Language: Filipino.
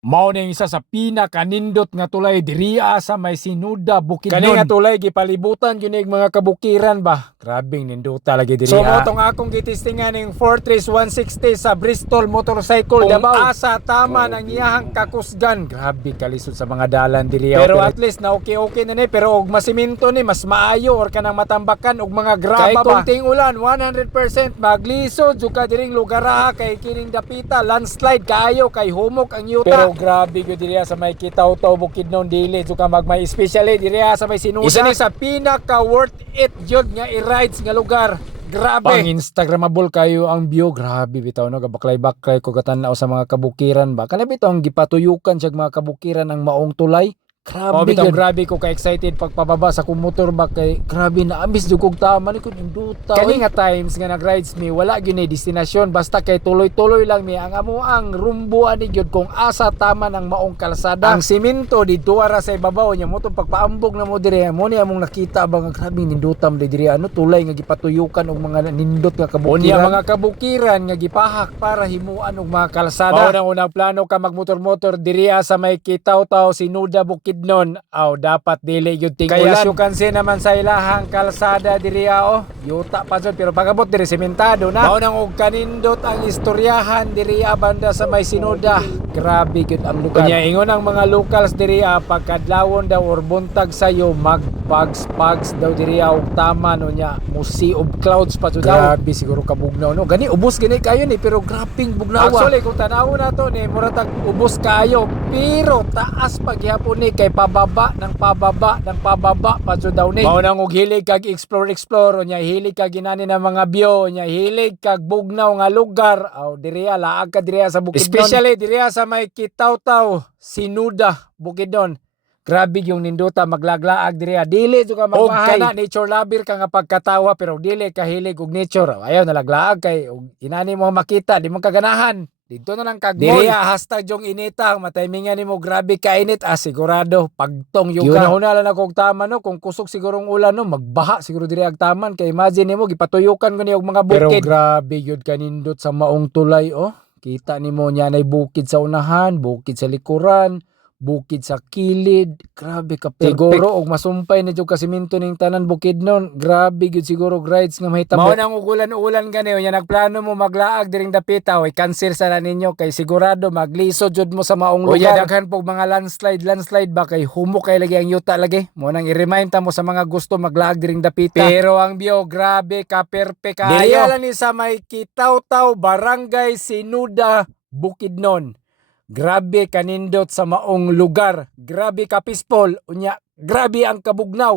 Mao ning isa sa pinakanindot nga tulay diriya sa may Sinuda, Bukidnon. Kani nga tulay gipalibutan gyud ning mga kabukiran ba. Grabing nindota lagi diriya. So mo tong akong gitistingan ning Fortress 160 sa Bristol Motorcycle Davao. Asa tama nang iyahang kakusgan. Grabe kalisod sa mga dalan diriya. Pero at least na okay na ni, pero og masiminto ni mas maayo or kanang matambakan og mga graba ba. Kay kunting ulan 100% maglisod jud ka diring lugar kay kining dapita landslide kaayo kay humok ang yuta. Pero grabe gyud diriya sa may Kitaw-Taw Bukidnon dili so ka magmay especially diriya sa may Sinuda. Isa ni sa pinaka worth it jud nga i-rides nga lugar. Grabe. Pang Instagramable kayo ang view. Grabe bitaw no gabaklay-baklay ko katanaw sa mga kabukiran ba. Kana bitaw ang gipatuyukan siya mga kabukiran ang maong tulay. Grabe bitaw, grabe ko ka-excited pagpababa sa motor ba kay grabe na amis jud kog tama ni kun induta. Kani nga times nga nag-rides mi wala gyud ni destinasyon basta kay tuloy-tuloy lang mi ang amo ang rumbo ani gyud kung asa tama ng maong kalsada. Ang simento didto ara sa ibabaw nya mo tong pagpaambog na mo dire mo ni among nakita ba nga grabe nindutam dire ano tulay nga gipatuyukan og mga nindot nga kabukiran. Mga kabukiran nga gipahak para himuan og mga kalsada. Mao nang unang plano ka magmotor-motor diriya sa may Kitaw-Taw Sinuda Bukidnon dapat dili gyud tingulan. Kaya sukansi naman sa ilahang kalsada diriya yuta pa jud pero pagabot diri sementado na. Mao nang og kanindot ang istoryahan diriya banda sa may Sinuda. Grabe gyud ang lugar. Kanya ingon ang mga locals diriya pagkadlawon daw or buntag sayo magpags daw diriya og tama no nya mo sea of clouds pa jud daw. Grabe siguro kabugnaw no. Gani ubos gani kayo ni pero grabing bugnawa. Actually kung tanaw na to ni mura tag ubos kayo pero taas pagyapon ni kay pababa pa jud daw ni. Mao nang og hilig kag explore nya hilig kag ginani na mga view nya hilig kag bugnaw nga lugar diriya laag ka diriya sa Bukidnon. Especially diriya sa may Kitaw-Taw Sinuda Bukidnon. Grabe yung ninduta maglaglaag diriya. Dili jud ka magmahay. Og kana nature lover ka nga pagkatawa pero dili ka hilig og nature. Ayaw nalaglaag kay og inani mo makita di mo kaganahan. Dito na lang kagmol. Diriya hashtag yung inita. Matimingan ni mo grabe ka init. Sigurado pagtong yung ka. Yun na kong tama no. Kung kusog sigurong ulan no. Magbaha siguro diriya ag taman. Kay imagine ni mo gipatuyukan ko niya og mga bukid. Pero grabe yun kanindot sa maong tulay Kita ni mo niya na bukid sa unahan. Bukid sa likuran. Bukid sa kilid. Grabe ka perfect. Siguro og masumpay na jud kasiminto ning tanan Bukidnon. Grabe gyud siguro rides nga mahitabo. Mao nang ulan gani nya nagplano mo maglaag diring dapita cancel sa ninyo kay sigurado maglisod jud mo sa maong lugar. Daghan pog mga landslide ba kay humok kay lagi ang yuta lagi. Mo nang i-remind ta mo sa mga gusto maglaag diring dapita. Pero ang bio grabe ka perfect kayo. Diriya lang ni sa may Kitaw-Taw Barangay Sinuda Bukidnon. Grabe kanindot sa maong lugar. Grabe ka peaceful. Unya, grabe ang kabugnaw.